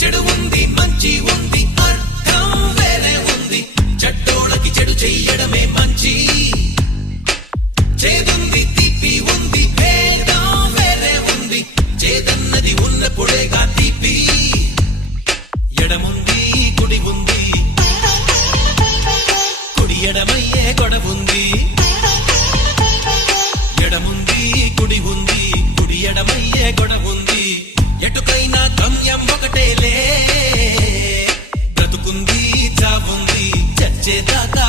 చెడు ఉంది మంచి ఉంది అర్థం వేరే ఉంది చెడ్డోళ్ళకి చెడు చెయ్యడమే మంచి చేదుంది తీపి ఉంది భేదం వేరే ఉంది చేదన్నది ఉన్నప్పుడేగా తీపి ఎడముంది కుడి ఉంది కుడి ఎడమయ్యే గొడవుంది ఎడముంది కుడి ఉంది కుడి ఎడమయ్యే గొడవుంది ఎటుకైనా గమ్యం ఒకటేలే బ్రతుకుంది చావుంది చచ్చేదాకా